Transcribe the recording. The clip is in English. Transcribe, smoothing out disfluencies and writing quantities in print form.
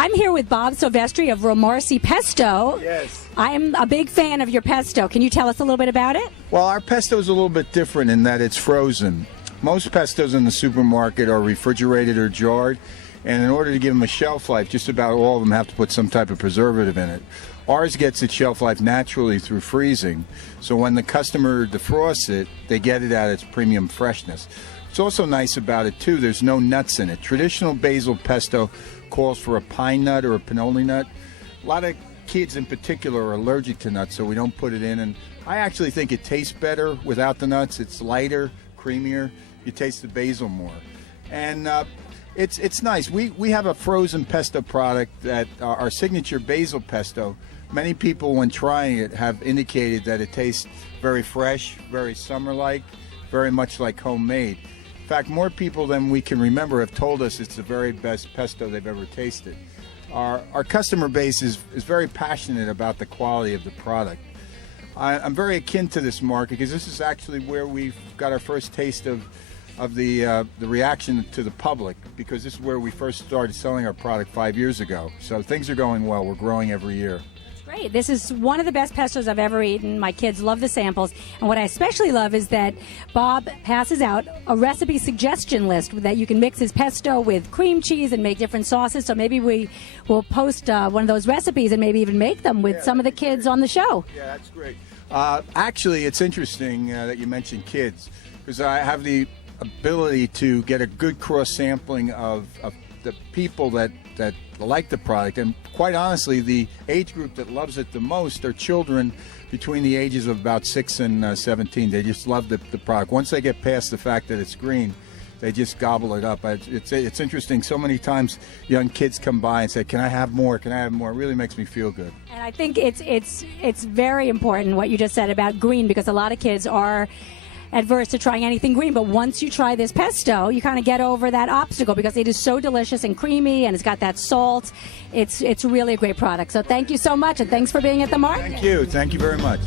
I'm here with Bob Silvestri of Romarsi Pesto. Yes. I'm a big fan of your pesto. Can you tell us a little bit about it? Well, our pesto is a little bit different in that it's frozen. Most pestos in the supermarket are refrigerated or jarred, and in order to give them a shelf life, just about all of them have to put some type of preservative in it. Ours gets its shelf life naturally through freezing, so when the customer defrosts it, they get it at its premium freshness. What's also nice about it, too, there's no nuts in it. Traditional basil pesto calls for a pine nut or a pinoli nut. A lot of kids in particular are allergic to nuts, so we don't put it in. And I actually think it tastes better without the nuts. It's lighter, creamier. You taste the basil more. And it's nice. We have a frozen pesto product that our signature basil pesto. Many people, when trying it, have indicated that it tastes very fresh, very summer-like, very much like homemade. In fact, more people than we can remember have told us it's the very best pesto they've ever tasted. Our customer base is very passionate about the quality of the product. I'm very akin to this market because this is actually where we've got our first taste of the reaction to the public, because this is where we first started selling our product 5 years ago. So things are going well. We're growing every year. Great. This is one of the best pestos I've ever eaten. My kids love the samples. And what I especially love is that Bob passes out a recipe suggestion list that you can mix his pesto with cream cheese and make different sauces. So maybe we will post one of those recipes and maybe even make them with some of the kids on the show. Yeah, that's great. Actually, it's interesting that you mentioned kids, because I have the ability to get a good cross-sampling of the people that like the product, and quite honestly, the age group that loves it the most are children between the ages of about 6 and 17. They just love the product. Once they get past the fact that it's green, they just gobble it up. It's interesting. So many times young kids come by and say, "Can I have more? Can I have more?" It really makes me feel good. And I think it's very important what you just said about green, because a lot of kids are adverse to trying anything green, but once you try this pesto, you kind of get over that obstacle because it is so delicious and creamy, and it's got that salt. It's really a great product. So thank you so much, and thanks for being at the market. Thank you very much.